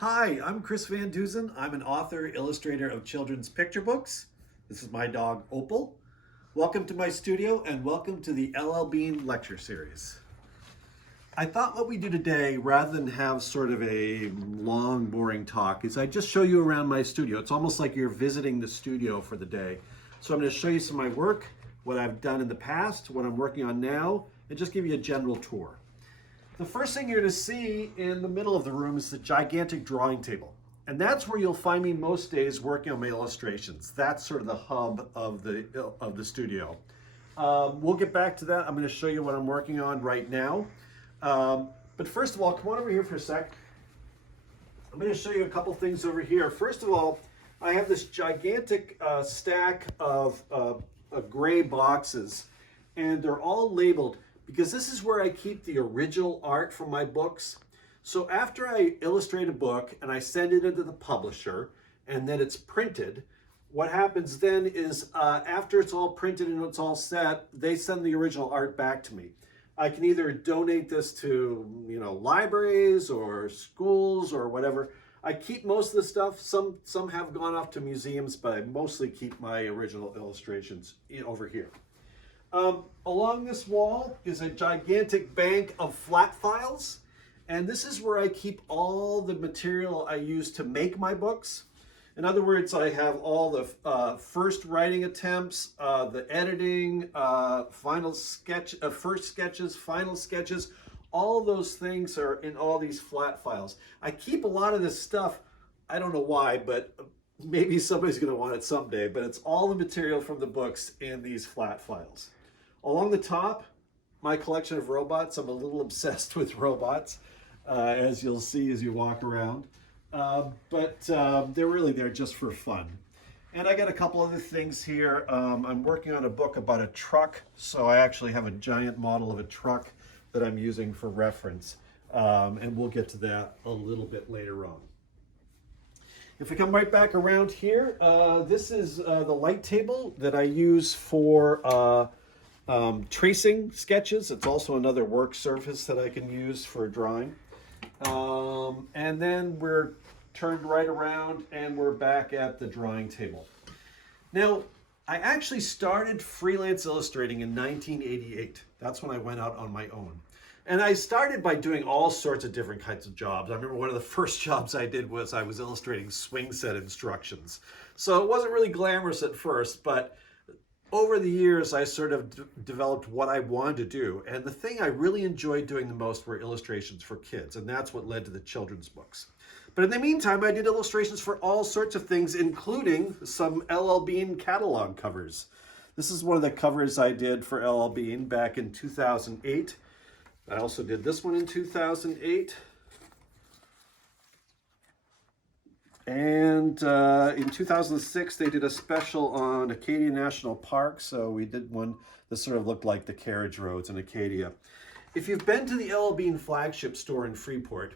Hi, I'm Chris Van Dusen. I'm an author, illustrator of children's picture books. This is my dog, Opal. Welcome to my studio and welcome to the L.L.Bean lecture series. I thought what we do today, rather than have sort of a long, boring talk, is I just show you around my studio. It's almost like you're visiting the studio for the day. So I'm going to show you some of my work, what I've done in the past, what I'm working on now, and just give you a general tour. The first thing you're going to see in the middle of the room is the gigantic drawing table. And that's where you'll find me most days working on my illustrations. That's sort of the hub of the studio. We'll get back to that. I'm going to show you what I'm working on right now. But first of all, come on over here for a sec. I'm going to show you a couple things over here. First of all, I have this gigantic stack of gray boxes, and they're all labeled because this is where I keep the original art from my books. So after I illustrate a book and I send it into the publisher and then it's printed, what happens then is after it's all printed and it's all set, they send the original art back to me. I can either donate this to, libraries or schools or whatever. I keep most of the stuff. Some have gone off to museums, but I mostly keep my original illustrations over here. Along this wall is a gigantic bank of flat files, and this is where I keep all the material I use to make my books. In other words, I have all the first writing attempts, the editing, first sketches, final sketches. All those things are in all these flat files. I keep a lot of this stuff. I don't know why, but maybe somebody's going to want it someday, but it's all the material from the books in these flat files. Along the top, my collection of robots. I'm a little obsessed with robots, as you'll see as you walk around. But they're really there just for fun. And I got a couple other things here. I'm working on a book about a truck, so I actually have a giant model of a truck that I'm using for reference. And we'll get to that a little bit later on. If we come right back around here, this is the light table that I use for tracing sketches. It's also another work surface that I can use for drawing. And then we're turned right around and we're back at the drawing table. Now, I actually started freelance illustrating in 1988. That's when I went out on my own. And I started by doing all sorts of different kinds of jobs. I remember one of the first jobs I did was I was illustrating swing set instructions. So it wasn't really glamorous at first, but over the years, I sort of developed what I wanted to do. And the thing I really enjoyed doing the most were illustrations for kids. And that's what led to the children's books. But in the meantime, I did illustrations for all sorts of things, including some L.L.Bean catalog covers. This is one of the covers I did for L.L.Bean back in 2008. I also did this one in 2008. And in 2006, they did a special on Acadia National Park. So we did one that sort of looked like the carriage roads in Acadia. If you've been to the L.L.Bean flagship store in Freeport,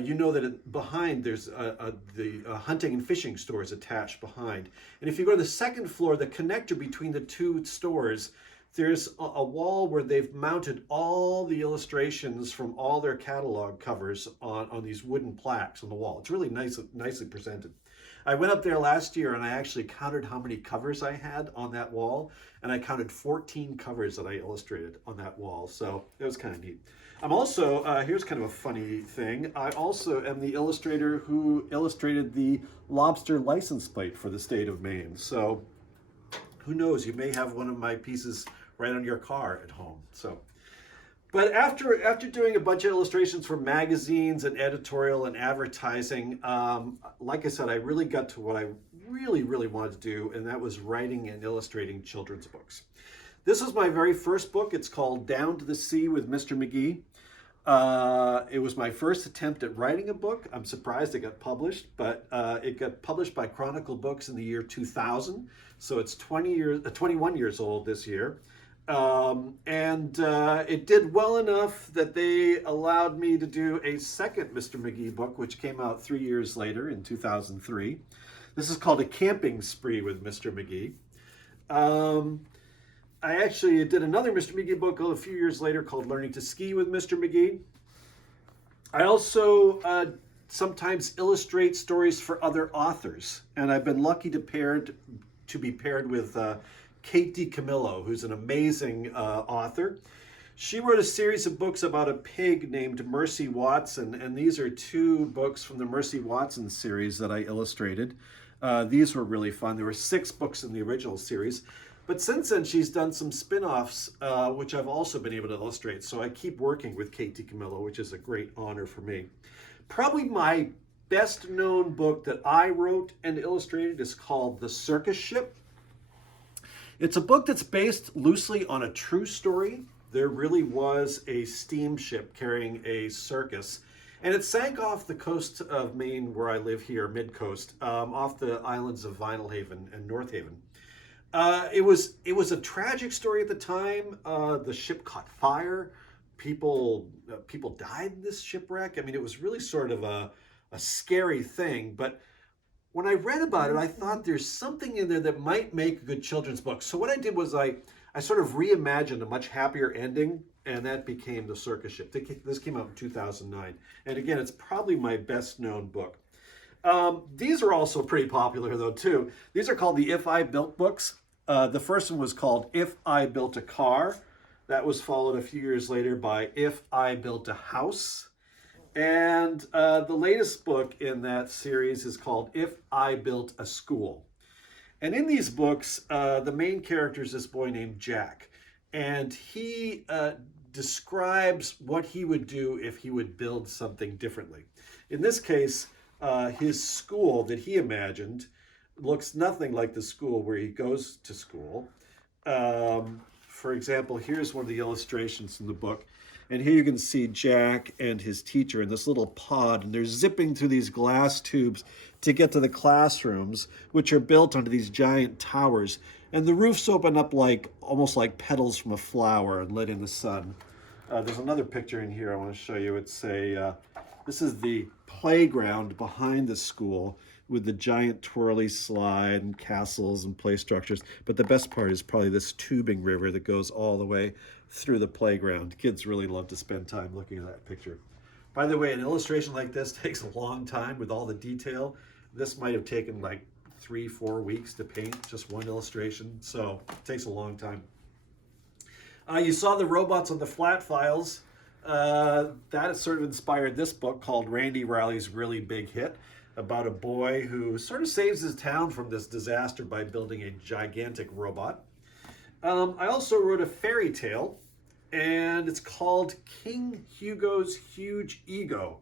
you know that behind there's the hunting and fishing stores attached behind. And if you go to the second floor, the connector between the two stores, there's a wall where they've mounted all the illustrations from all their catalog covers on these wooden plaques on the wall. It's really nicely presented. I went up there last year and I actually counted how many covers I had on that wall, and I counted 14 covers that I illustrated on that wall. So it was kind of neat. I'm also, here's kind of a funny thing, I also am the illustrator who illustrated the lobster license plate for the state of Maine. So who knows, you may have one of my pieces right on your car at home. But after doing a bunch of illustrations for magazines and editorial and advertising, like I said, I really got to what I really wanted to do, and that was writing and illustrating children's books. This was my very first book. It's called Down to the Sea with Mr. McGee. It was my first attempt at writing a book. I'm surprised it got published, but it got published by Chronicle Books in the year 2000. So it's 21 years old this year. It did well enough that they allowed me to do a second Mr. McGee book, which came out 3 years later in 2003. This is called A Camping Spree with Mr. McGee. I actually did another Mr. McGee book a few years later called Learning to Ski with Mr. McGee. I also sometimes illustrate stories for other authors. And I've been lucky to be paired with Kate DiCamillo, who's an amazing author. She wrote a series of books about a pig named Mercy Watson, and these are 2 books from the Mercy Watson series that I illustrated. These were really fun. There were 6 books in the original series. But since then, she's done some spin-offs, which I've also been able to illustrate. So I keep working with Kate DiCamillo, which is a great honor for me. Probably my best known book that I wrote and illustrated is called The Circus Ship. It's a book that's based loosely on a true story. There really was a steamship carrying a circus, and it sank off the coast of Maine, where I live here, mid-coast, off the islands of Vinyl Haven and North Haven. It was a tragic story at the time. The ship caught fire. People died in this shipwreck. I mean, it was really sort of a scary thing. But when I read about it, I thought there's something in there that might make a good children's book. So what I did was I sort of reimagined a much happier ending, and that became The Circus Ship. This came out in 2009. And again, it's probably my best known book. These are also pretty popular, though, too. These are called the If I Built books. The first one was called If I Built a Car. That was followed a few years later by If I Built a House. And the latest book in that series is called If I Built a School. And in these books, the main character is this boy named Jack. And he describes what he would do if he would build something differently. In this case, his school that he imagined looks nothing like the school where he goes to school. For example, here's one of the illustrations from the book. And here you can see Jack and his teacher in this little pod, and they're zipping through these glass tubes to get to the classrooms, which are built onto these giant towers. And the roofs open up almost like petals from a flower and lit in the sun. There's another picture in here I want to show you. This is the playground behind the school with the giant twirly slide and castles and play structures. But the best part is probably this tubing river that goes all the way through the playground. Kids really love to spend time looking at that picture. By the way, an illustration like this takes a long time with all the detail. This might have taken like 3-4 weeks to paint just one illustration, so it takes a long time. You saw the robots on the flat files. That has sort of inspired this book called Randy Riley's Really Big Hit, about a boy who sort of saves his town from this disaster by building a gigantic robot. I also wrote a fairy tale, and it's called King Hugo's Huge Ego.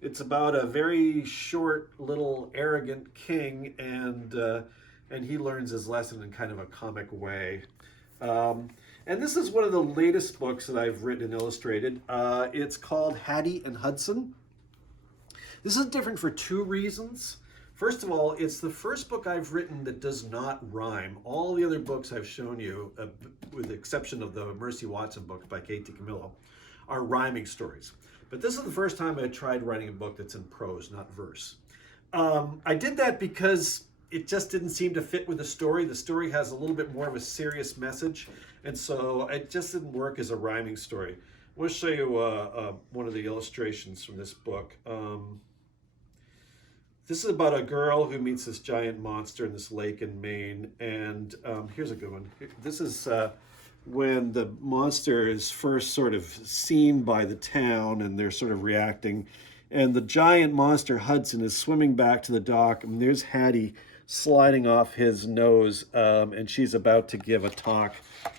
It's about a very short, little, arrogant king, and he learns his lesson in kind of a comic way. And this is one of the latest books that I've written and illustrated. It's called Hattie and Hudson. This is different for 2 reasons. First of all, it's the first book I've written that does not rhyme. All the other books I've shown you, with the exception of the Mercy Watson book by Kate DiCamillo, are rhyming stories. But this is the first time I tried writing a book that's in prose, not verse. I did that because it just didn't seem to fit with the story. The story has a little bit more of a serious message, and so it just didn't work as a rhyming story. I want to show you one of the illustrations from this book. This is about a girl who meets this giant monster in this lake in Maine, and here's a good one. This is when the monster is first sort of seen by the town, and they're sort of reacting, and the giant monster Hudson is swimming back to the dock, and there's Hattie sliding off his nose, and she's about to give a talk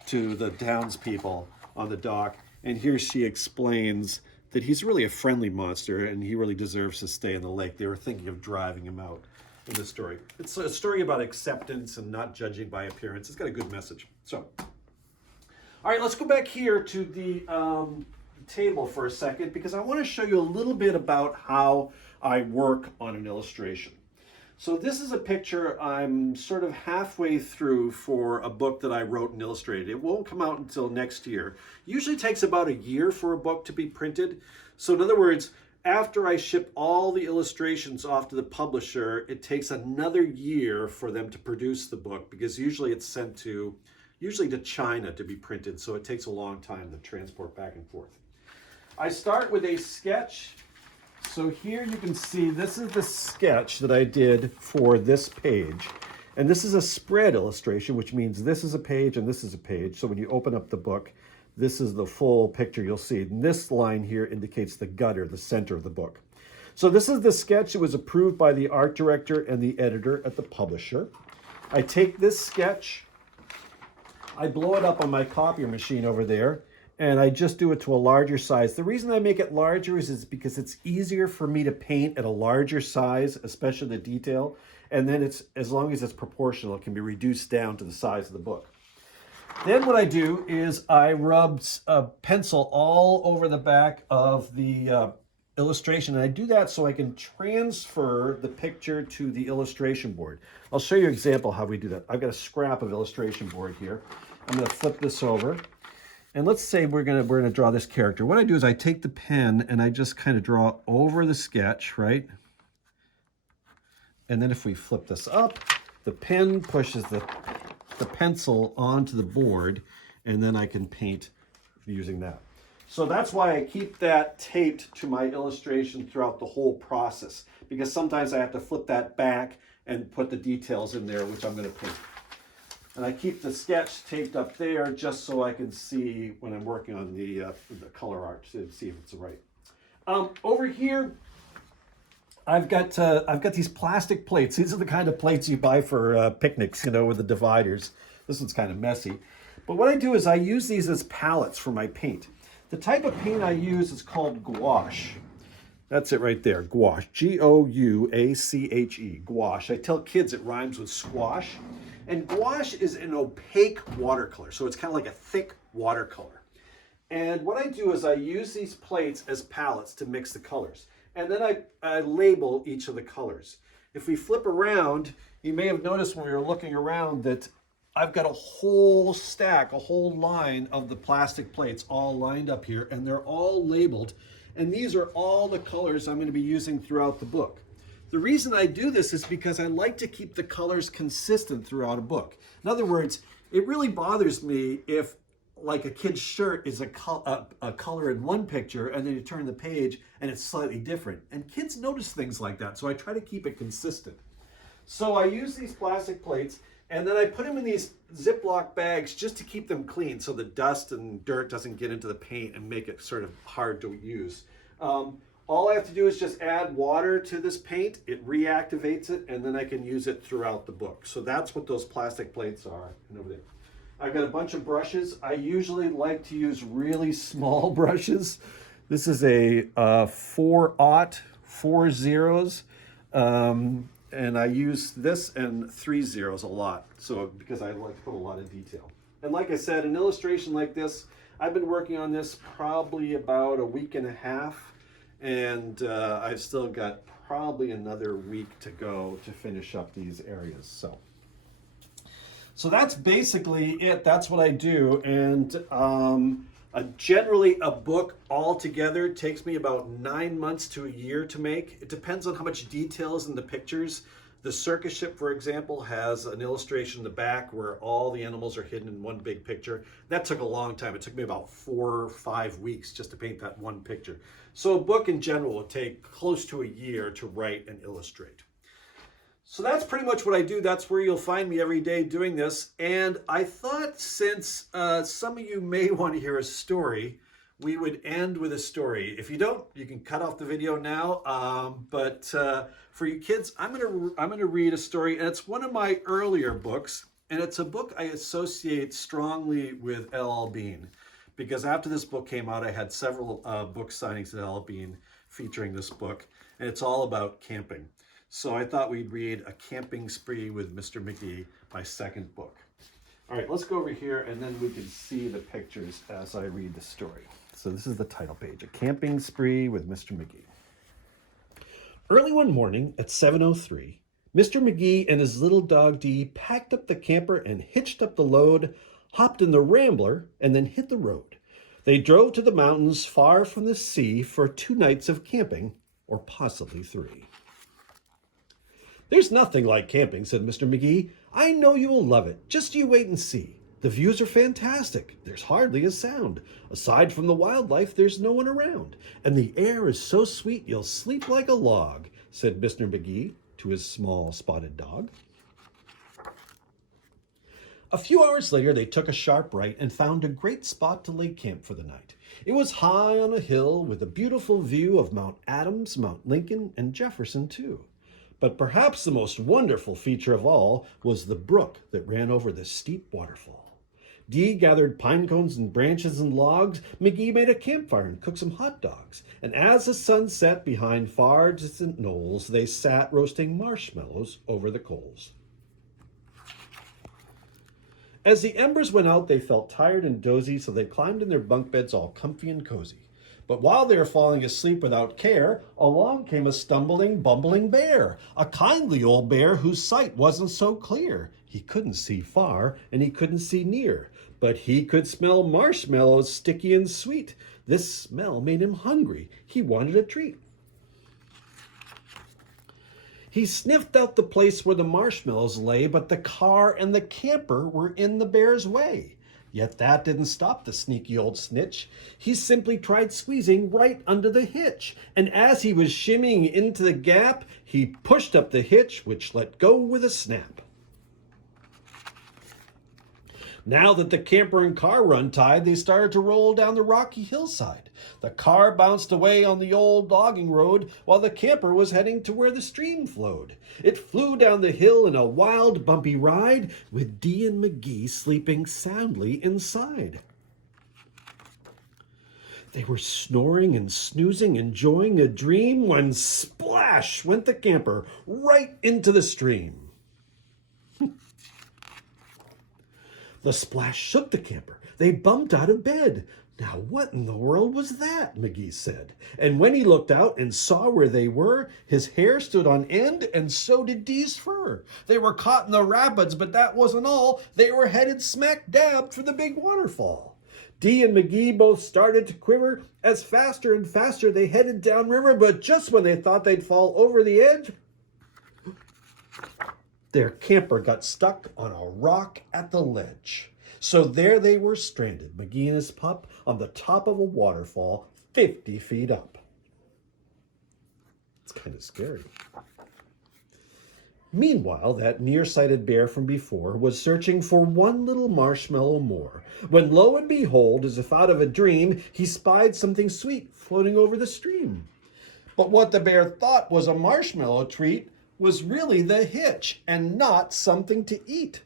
to the townspeople on the dock, and here she explains that he's really a friendly monster and he really deserves to stay in the lake. They were thinking of driving him out in this story. It's a story about acceptance and not judging by appearance. It's got a good message. So, all right, let's go back here to the table for a second, because I want to show you a little bit about how I work on an illustration. So this is a picture I'm sort of halfway through for a book that I wrote and illustrated. It won't come out until next year. Usually takes about a year for a book to be printed. So in other words, after I ship all the illustrations off to the publisher, it takes another year for them to produce the book, because usually it's sent to China to be printed. So it takes a long time to transport back and forth. I start with a sketch. So here you can see, this is the sketch that I did for this page. And this is a spread illustration, which means this is a page and this is a page. So when you open up the book, this is the full picture you'll see. And this line here indicates the gutter, the center of the book. So this is the sketch that was approved by the art director and the editor at the publisher. I take this sketch, I blow it up on my copier machine over there, and I just do it to a larger size. The reason I make it larger is because it's easier for me to paint at a larger size, especially the detail. And then it's, as long as it's proportional, it can be reduced down to the size of the book. Then what I do is I rub a pencil all over the back of the illustration. And I do that so I can transfer the picture to the illustration board. I'll show you an example how we do that. I've got a scrap of illustration board here. I'm going to flip this over. And let's say we're gonna draw this character. What I do is I take the pen and I just kind of draw over the sketch, right? And then if we flip this up, the pen pushes the pencil onto the board, and then I can paint using that. So that's why I keep that taped to my illustration throughout the whole process, because sometimes I have to flip that back and put the details in there, which I'm gonna paint. And I keep the sketch taped up there just so I can see when I'm working on the color art to see if it's right. Over here, I've got these plastic plates. These are the kind of plates you buy for picnics, you know, with the dividers. This one's kind of messy. But what I do is I use these as palettes for my paint. The type of paint I use is called gouache. That's it right there, gouache, G-O-U-A-C-H-E, gouache. I tell kids it rhymes with squash. And gouache is an opaque watercolor, so it's kind of like a thick watercolor. And what I do is I use these plates as palettes to mix the colors. And then I label each of the colors. If we flip around, you may have noticed when we were looking around that I've got a whole stack, a whole line of the plastic plates all lined up here, and they're all labeled. And these are all the colors I'm going to be using throughout the book. The reason I do this is because I like to keep the colors consistent throughout a book. In other words, it really bothers me if, like, a kid's shirt is a color in one picture and then you turn the page and it's slightly different. And kids notice things like that, so I try to keep it consistent. So I use these plastic plates and then I put them in these Ziploc bags just to keep them clean so the dust and dirt doesn't get into the paint and make it sort of hard to use. All I have to do is just add water to this paint, it reactivates it, and then I can use it throughout the book. So that's what those plastic plates are. And over there, I've got a bunch of brushes. I usually like to use really small brushes. This is a 4/0, 4 zeros, and I use this and 3 zeros a lot, so because I like to put a lot of detail. And like I said, an illustration like this, I've been working on this probably about a week and a half. And I've still got probably another week to go to finish up these areas. So that's basically it. That's what I do. And generally a book altogether takes me about 9 months to a year to make. It depends on how much detail is in the pictures. The circus ship, for example, has an illustration in the back where all the animals are hidden in one big picture. That took a long time. It took me about 4 or 5 weeks just to paint that one picture. So a book in general will take close to a year to write and illustrate. So that's pretty much what I do. That's where you'll find me every day doing this. And I thought, since some of you may want to hear a story, we would end with a story. If you don't, you can cut off the video now. But for you kids, I'm gonna read a story, and it's one of my earlier books, and it's a book I associate strongly with L.L.Bean, because after this book came out, I had several book signings at L.L.Bean featuring this book, and it's all about camping. So I thought we'd read A Camping Spree with Mr. McGee, my second book. All right, let's go over here, and then we can see the pictures as I read the story. So this is the title page, A Camping Spree with Mr. McGee. Early one morning at 7:03, Mr. McGee and his little dog Dee packed up the camper and hitched up the load, hopped in the Rambler, and then hit the road. They drove to the mountains far from the sea for 2 nights of camping, or possibly 3. "There's nothing like camping," said Mr. McGee. "I know you will love it. Just you wait and see. The views are fantastic. There's hardly a sound. Aside from the wildlife, there's no one around. And the air is so sweet you'll sleep like a log, said Mr. McGee to his small spotted dog. A few hours later, they took a sharp right and found a great spot to lay camp for the night. It was high on a hill with a beautiful view of Mount Adams, Mount Lincoln, and Jefferson, too. But perhaps the most wonderful feature of all was the brook that ran over the steep waterfall. Dee gathered pine cones and branches and logs. McGee made a campfire and cooked some hot dogs. And as the sun set behind far distant knolls, they sat roasting marshmallows over the coals. As the embers went out, they felt tired and dozy, so they climbed in their bunk beds all comfy and cozy. But while they were falling asleep without care, along came a stumbling, bumbling bear, a kindly old bear whose sight wasn't so clear. He couldn't see far, and he couldn't see near, but he could smell marshmallows sticky and sweet. This smell made him hungry. He wanted a treat. He sniffed out the place where the marshmallows lay, but the car and the camper were in the bear's way. Yet that didn't stop the sneaky old snitch. He simply tried squeezing right under the hitch. And as he was shimmying into the gap, he pushed up the hitch, which let go with a snap. Now that the camper and car were untied, they started to roll down the rocky hillside. The car bounced away on the old logging road while the camper was heading to where the stream flowed. It flew down the hill in a wild, bumpy ride, with Dee and McGee sleeping soundly inside. They were snoring and snoozing, enjoying a dream, when splash went the camper right into the stream. The splash shook the camper. They bumped out of bed. Now what in the world was that? McGee said. And when he looked out and saw where they were, his hair stood on end, and so did Dee's fur. They were caught in the rapids, but that wasn't all. They were headed smack dab for the big waterfall. Dee and McGee both started to quiver as faster and faster they headed downriver, but just when they thought they'd fall over the edge, their camper got stuck on a rock at the ledge. So there they were stranded, McGee and his pup, on the top of a waterfall 50 feet up. It's kind of scary. Meanwhile, that nearsighted bear from before was searching for one little marshmallow more, when lo and behold, as if out of a dream, he spied something sweet floating over the stream. But what the bear thought was a marshmallow treat was really the hitch and not something to eat.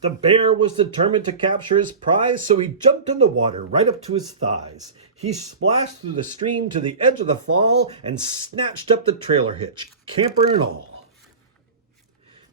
The bear was determined to capture his prize, so he jumped in the water right up to his thighs. He splashed through the stream to the edge of the fall and snatched up the trailer hitch, camper and all.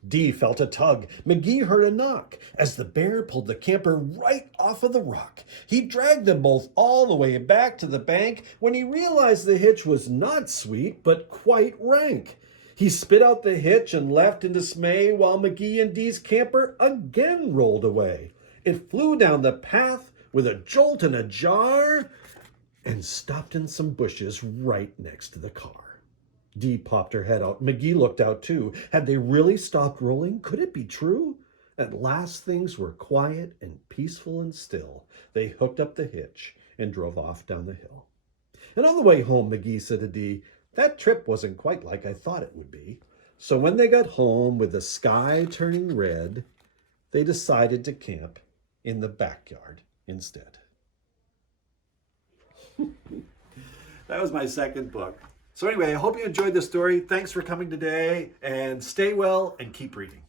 Dee felt a tug. McGee heard a knock as the bear pulled the camper right off of the rock. He dragged them both all the way back to the bank when he realized the hitch was not sweet, but quite rank. He spit out the hitch and left in dismay while McGee and Dee's camper again rolled away. It flew down the path with a jolt and a jar and stopped in some bushes right next to the car. Dee popped her head out. McGee looked out too. Had they really stopped rolling? Could it be true? At last things were quiet and peaceful and still. They hooked up the hitch and drove off down the hill. And on the way home, McGee said to Dee, "That trip wasn't quite like I thought it would be." So when they got home with the sky turning red, they decided to camp in the backyard instead. That was my second book. So anyway, I hope you enjoyed the story. Thanks for coming today, and stay well and keep reading.